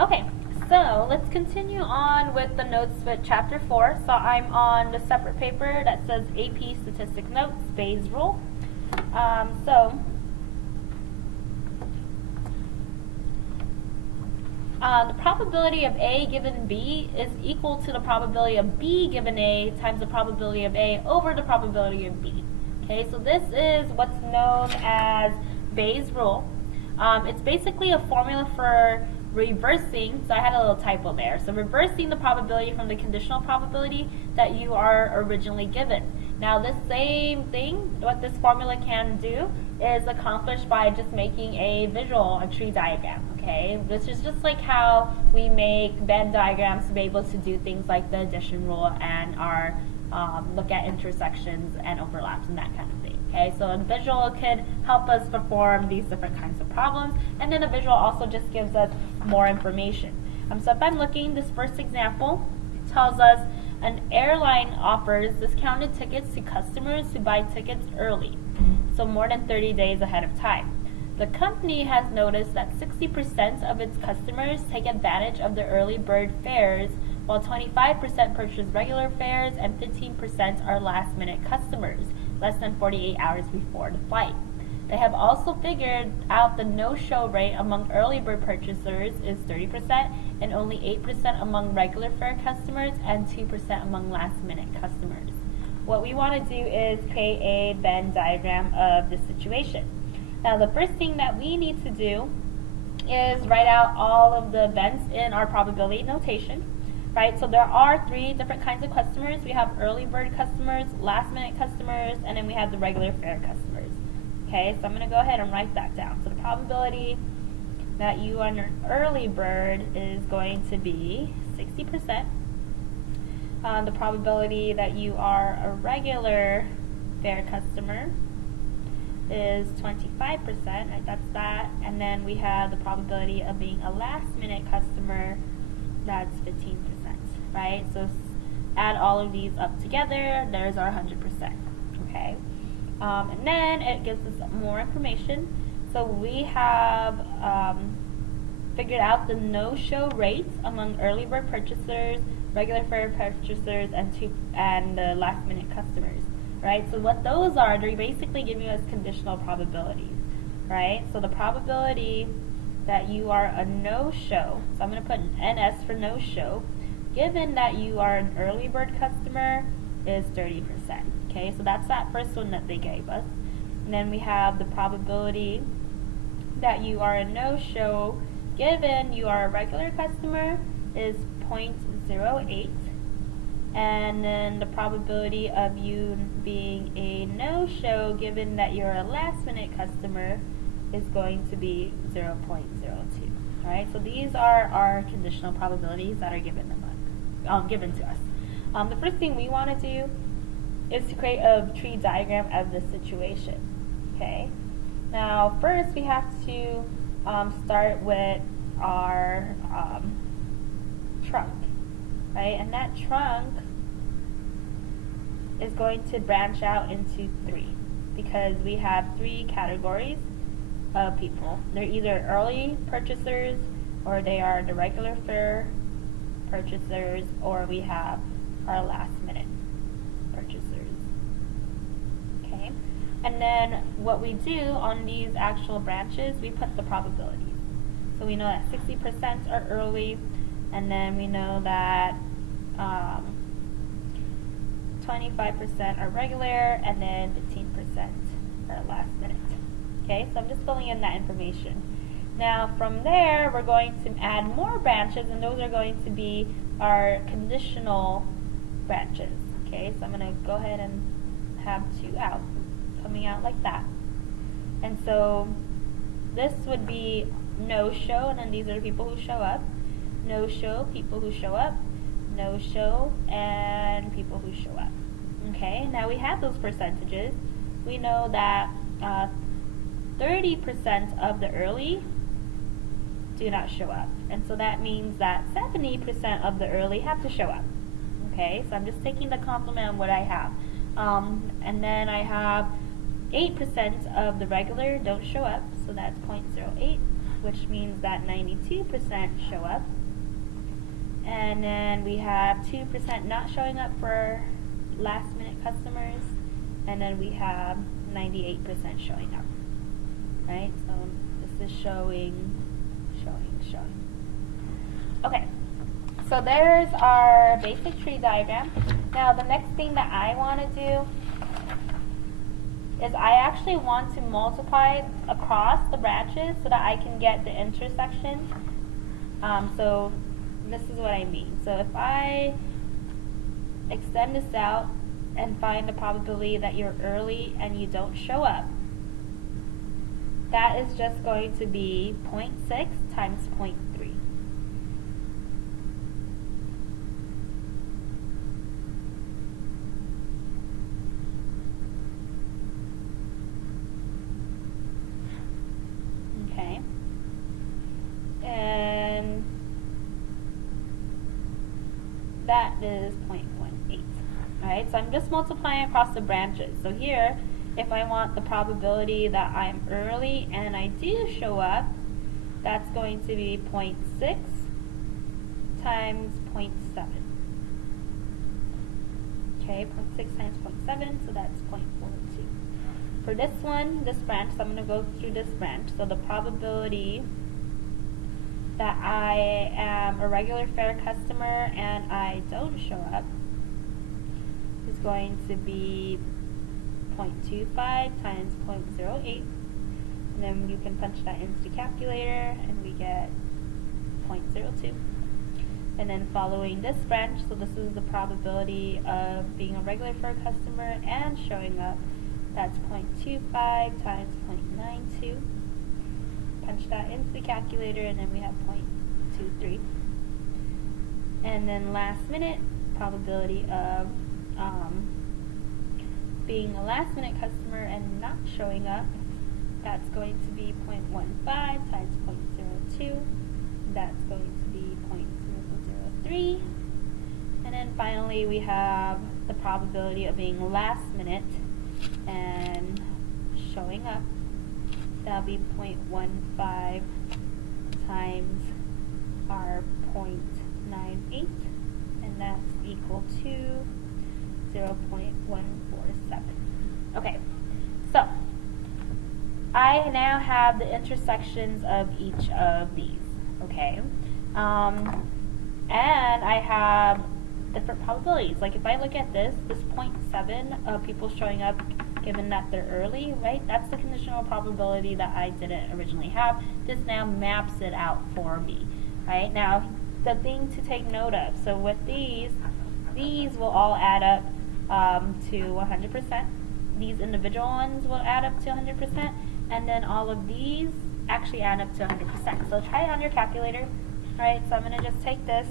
Okay, so let's continue on with the notes with chapter 4. So I'm on the separate paper that says AP Statistic Notes, Bayes Rule. The probability of A given B is equal to the probability of B given A times the probability of A over the probability of B. Okay, so this is what's known as Bayes' rule. It's basically a formula for reversing, so I had a little typo there, so reversing the probability from the conditional probability that you are originally given. Now this same thing, what this formula can do is accomplished by just making a tree diagram, okay? This is just like how we make Venn diagrams to be able to do things like the addition rule and our look at intersections and overlaps and that kind of thing. Okay, so a visual could help us perform these different kinds of problems, and then a visual also just gives us more information. So if I'm looking, this first example tells us an airline offers discounted tickets to customers who buy tickets early, so more than 30 days ahead of time. The company has noticed that 60% of its customers take advantage of the early bird fares, while 25% purchase regular fares and 15% are last-minute customers, less than 48 hours before the flight. They have also figured out the no-show rate among early bird purchasers is 30% and only 8% among regular fare customers and 2% among last-minute customers. What we want to do is create a Venn diagram of the situation. Now the first thing that we need to do is write out all of the events in our probability notation. Right, so there are 3 different kinds of customers. We have early bird customers, last minute customers, and then we have the regular fare customers. Okay, so I'm going to go ahead and write that down. So the probability that you are an early bird is going to be 60%. The probability that you are a regular fare customer is 25%, right, that's that. And then we have the probability of being a last minute customer, that's 15%, right? So add all of these up together, there's our 100%, okay? And then it gives us more information. So we have figured out the no-show rate among early bird purchasers, regular fare purchasers, and the last-minute customers, right? So what those are, they're basically giving us conditional probabilities, right? So the probability that you are a no-show, so I'm going to put an NS for no-show, given that you are an early bird customer, is 30%. Okay, so that's that first one that they gave us. And then we have the probability that you are a no-show, given you are a regular customer, is 0.08. And then the probability of you being a no-show, given that you're a last-minute customer, is going to be 0.02. Alright, so these are our conditional probabilities that are given to us. The first thing we want to do is to create a tree diagram of the situation. Okay, now first we have to start with our trunk, right? And that trunk is going to branch out into 3 because we have 3 categories of people. They're either early purchasers, or they are the regular fare purchasers, or we have our last minute purchasers. Okay, and then what we do on these actual branches, we put the probabilities. So we know that 60% are early, and then we know that 25% are regular, and then 15% are last minute. Okay, so I'm just filling in that information. Now from there, we're going to add more branches, and those are going to be our conditional branches. Okay, so I'm going to go ahead and have 2 out, coming out like that. And so this would be no-show, and then these are the people who show up. No-show, people who show up. No-show, and people who show up. Okay, now we have those percentages. We know that 30% of the early do not show up. And so that means that 70% of the early have to show up. Okay, so I'm just taking the complement of what I have. And then I have 8% of the regular don't show up, so that's 0.08. which means that 92% show up. And then we have 2% not showing up for last minute customers. And then we have 98% showing up. Right? So this is showing. Okay. So there's our basic tree diagram. Now the next thing that I want to do is I actually want to multiply across the branches so that I can get the intersection. So this is what I mean. So if I extend this out and find the probability that you're early and you don't show up, that is just going to be 0.6 times 0.3. Okay. And that is 0.18. Alright, so I'm just multiplying across the branches. So here, if I want the probability that I'm early and I do show up, that's going to be 0.6 times 0.7. Okay, 0.6 times 0.7, so that's 0.42. For this one, this branch, so I'm going to go through this branch. So the probability that I am a regular fare customer and I don't show up is going to be 0.25 times 0.08. And then you can punch that into the calculator and we get 0.02. And then following this branch, so this is the probability of being a regular fare customer and showing up. That's 0.25 times 0.92. Punch that into the calculator and then we have 0.23. And then last minute, probability of being a last minute customer and not showing up, that's going to be 0.15 times 0.02. That's going to be 0.003. And then finally we have the probability of being last minute and showing up. That'll be 0.15 times our 0.98, and that's equal to 0.147. Okay, so I now have the intersections of each of these, okay? And I have different probabilities. Like if I look at this 0.7 of people showing up given that they're early, right? That's the conditional probability that I didn't originally have. This now maps it out for me, right? Now, the thing to take note of, so with these will all add up to 100%. These individual ones will add up to 100%, and then all of these actually add up to 100%. So try it on your calculator, right? So I'm going to just take this,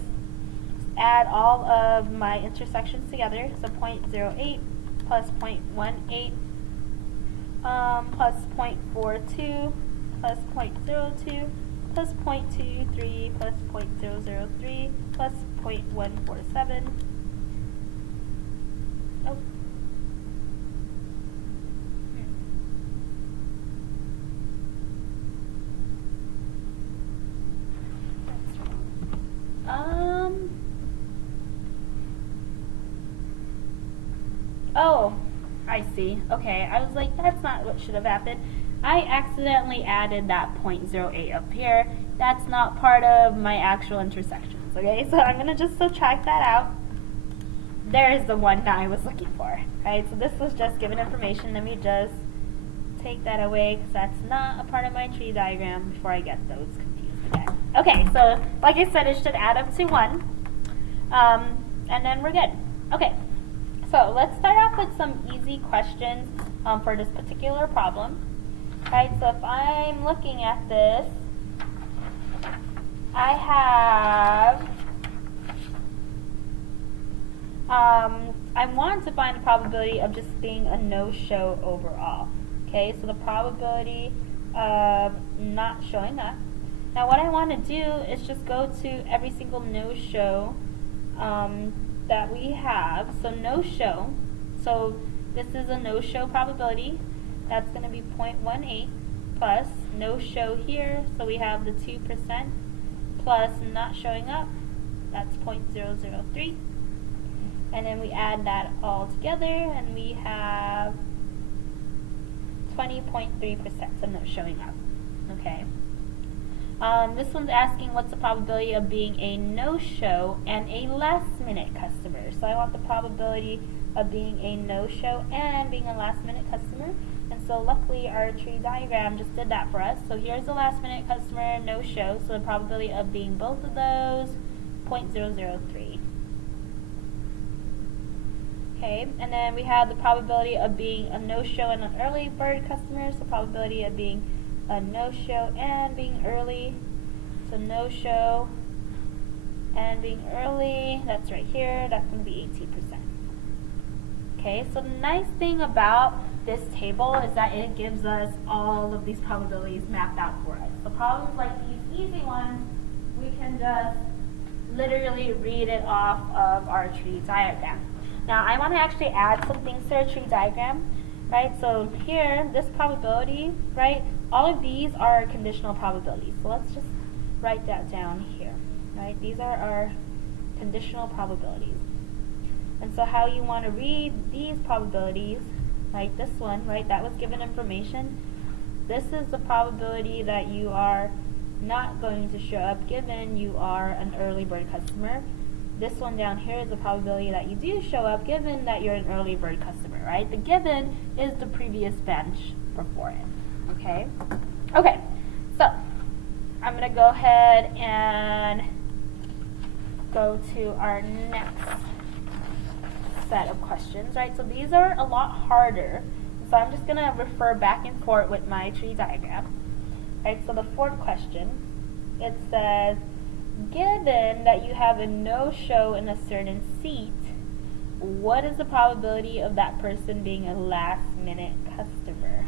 add all of my intersections together, so 0.08 plus 0.18 plus 0.42 plus 0.02 plus 0.23 plus 0.003 plus 0.147. Oh. Oh, I see. Okay, I was like, that's not what should have happened. I accidentally added that 0.08 up here. That's not part of my actual intersections, okay? So I'm going to just subtract that out. There's the one that I was looking for, right? So this was just given information. Let me just take that away because that's not a part of my tree diagram before I get those confused again. Okay, so like I said, it should add up to 1. And then we're good. Okay, so let's start off with some easy questions for this particular problem. Right, so if I'm looking at this, I have, I want to find the probability of just being a no-show overall. Okay, so the probability of not showing up. Now what I want to do is just go to every single no-show that we have. So no-show, so this is a no-show probability. That's going to be 0.18 plus no show here, so we have the 2% plus not showing up, that's 0.003. And then we add that all together and we have 20.3% of not showing up. Okay. This one's asking what's the probability of being a no-show and a last-minute customer. So I want the probability of being a no-show and being a last-minute customer. And so luckily our tree diagram just did that for us. So here's the last-minute customer, no-show. So the probability of being both of those, 0.003. Okay, and then we have the probability of being a no-show and an early bird customer. So probability of being a no-show and being early. So no-show and being early, that's right here, that's going to be 18%. Okay, so the nice thing about this table is that it gives us all of these probabilities mapped out for us. So problems like these easy ones, we can just literally read it off of our tree diagram. Now I want to actually add some things to our tree diagram, right? So here, this probability, right, all of these are conditional probabilities. So let's just write that down here, right? These are our conditional probabilities. And so how you want to read these probabilities, like this one, right, that was given information. This is the probability that you are not going to show up given you are an early bird customer. This one down here is the probability that you do show up given that you're an early bird customer, right? The given is the previous bench before it, okay? Okay, so I'm going to go ahead and go to our next set of questions, right? So these are a lot harder, so I'm just going to refer back and forth with my tree diagram. Right, so the fourth question, it says, given that you have a no-show in a certain seat, what is the probability of that person being a last-minute customer?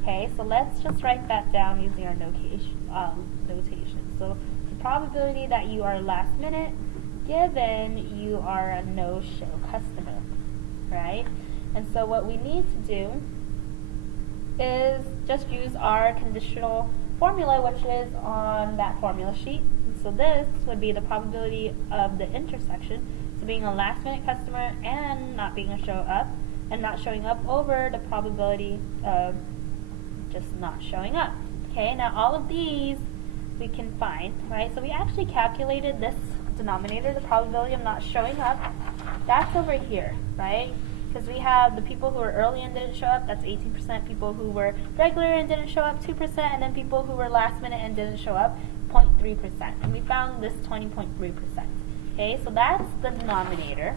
Okay, so let's just write that down using our notation. So the probability that you are last-minute given you are a no-show customer, right? And so what we need to do is just use our conditional formula, which is on that formula sheet. And so this would be the probability of the intersection, so being a last-minute customer and not being a show up, and not showing up over the probability of just not showing up. Okay, now all of these we can find, right? So we actually calculated this denominator, the probability of not showing up. That's over here, right? Because we have the people who were early and didn't show up, that's 18%, people who were regular and didn't show up, 2%, and then people who were last minute and didn't show up, 0.3%. And we found this 20.3%. Okay, so that's the denominator.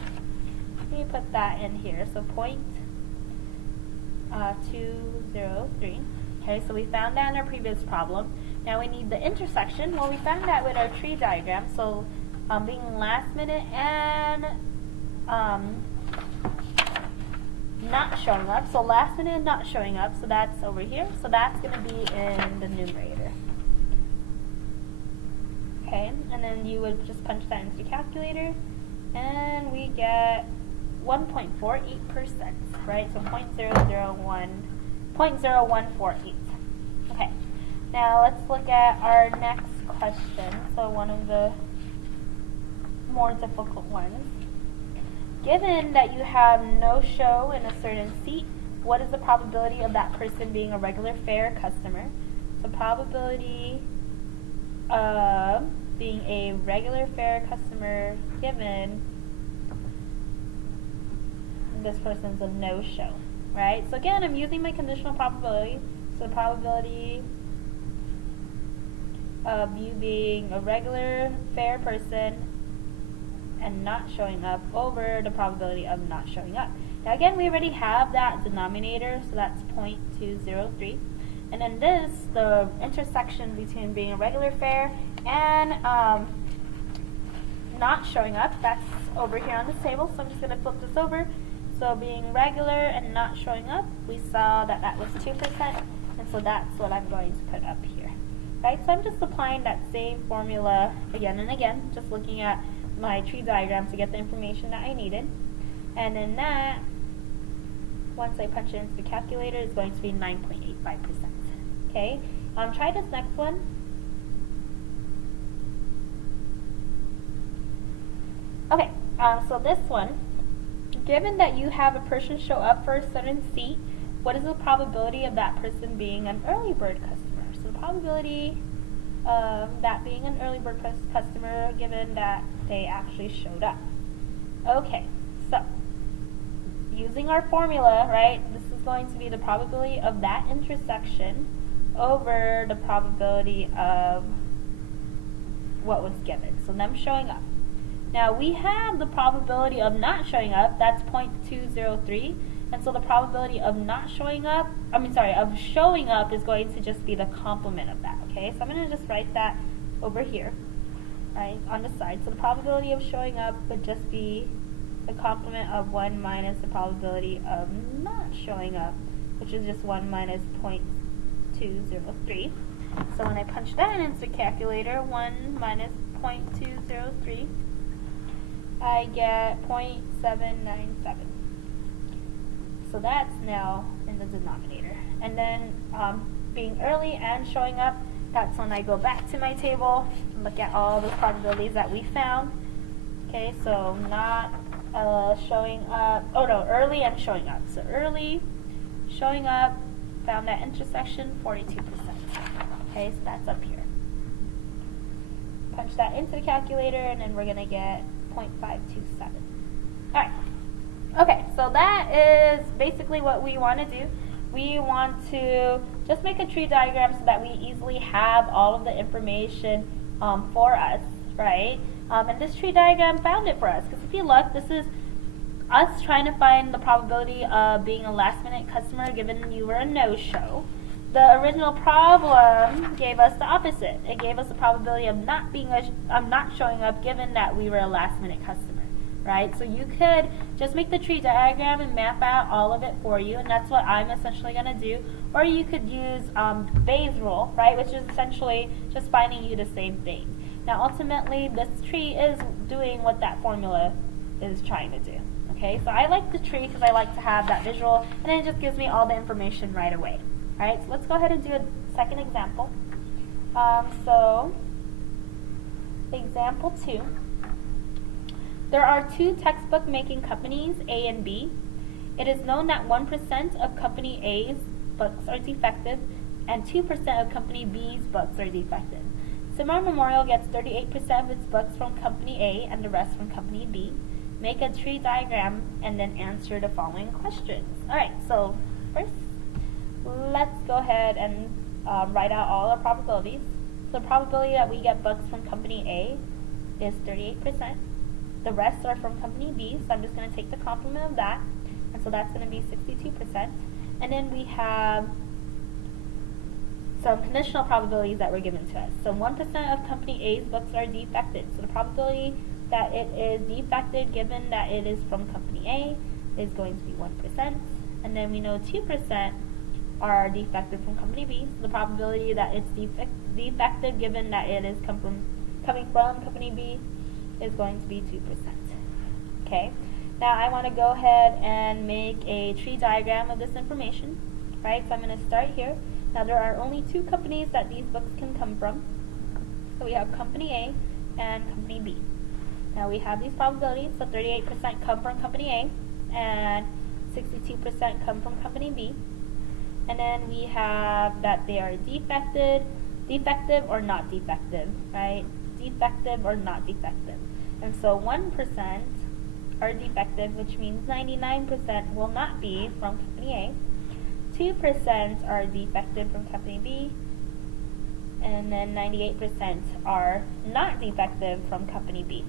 Let me put that in here, so 0.203. Okay, so we found that in our previous problem. Now we need the intersection. Well, we found that with our tree diagram, so being last minute and not showing up. So last minute and not showing up, so that's over here. So that's going to be in the numerator. Okay, and then you would just punch that into the calculator, and we get 1.48%, right? So 0.0148. Okay, now let's look at our next question. So one of the more difficult ones. Given that you have no show in a certain seat, what is the probability of that person being a regular fare customer? So probability of being a regular fare customer given this person's a no-show, right? So again, I'm using my conditional probability. So the probability of you being a regular fare person and not showing up over the probability of not showing up. Now again, we already have that denominator, so that's 0.203. And then this, the intersection between being a regular fare and not showing up, that's over here on this table, so I'm just going to flip this over. So being regular and not showing up, we saw that that was 2%, and so that's what I'm going to put up here. Right, so I'm just applying that same formula again and again, just looking at my tree diagram to get the information that I needed. And then that, once I punch it into the calculator, is going to be 9.85%. Okay, try this next one. Okay, so this one, given that you have a person show up for a certain seat, what is the probability of that person being an early bird customer? So the probability of that being an early bird customer given that they actually showed up. Okay, so using our formula, right, this is going to be the probability of that intersection over the probability of what was given, so them showing up. Now we have the probability of not showing up, that's 0.203, and so the probability of not showing up, of showing up is going to just be the complement of that, okay? So I'm going to just write that over here, right, on the side. So the probability of showing up would just be the complement of 1 minus the probability of not showing up, which is just 1 minus 0.203. So when I punch that into the calculator, 1 minus 0.203, I get 0.797. So that's now in the denominator. And then being early and showing up, that's when I go back to my table and look at all the probabilities that we found. Okay, so not showing up, early and showing up. So early, showing up, found that intersection, 42%. Okay, so that's up here. Punch that into the calculator and then we're going to get 0.527. Alright, okay, so that is basically what we want to do. We want to just make a tree diagram so that we easily have all of the information for us, right? And this tree diagram found it for us, because if you look, this is us trying to find the probability of being a last minute customer given you were a no-show. The original problem gave us the opposite. It gave us the probability of not showing up given that we were a last minute customer, right? So you could just make the tree diagram and map out all of it for you, and that's what I'm essentially going to do. Or you could use Bayes' rule, right, which is essentially just finding you the same thing. Now ultimately this tree is doing what that formula is trying to do. Okay, so I like the tree because I like to have that visual, and it just gives me all the information right away. Alright, so let's go ahead and do a second example. So, example 2. There are 2 textbook making companies, A and B. It is known that 1% of company A's books are defective and 2% of company B's books are defective. Cimarron-Memorial gets 38% of its books from company A and the rest from company B. Make a tree diagram and then answer the following questions. Alright, so first, let's go ahead and write out all our probabilities. So the probability that we get books from company A is 38%. The rest are from company B, so I'm just going to take the complement of that, and so that's going to be 62%. And then we have some conditional probabilities that were given to us. So 1% of company A's books are defective. So the probability that it is defective given that it is from company A is going to be 1%. And then we know 2% are defective from company B. So the probability that it's defective given that it is coming from company B is going to be 2%. Okay. Now I want to go ahead and make a tree diagram of this information. Right? So I'm going to start here. Now there are only 2 companies that these books can come from. So we have company A and company B. Now we have these probabilities. So 38% come from company A and 62% come from company B. And then we have that they are defective or not defective, right? Defective or not defective. And so 1% are defective, which means 99% will not be from company A. 2% are defective from company B. And then 98% are not defective from company B.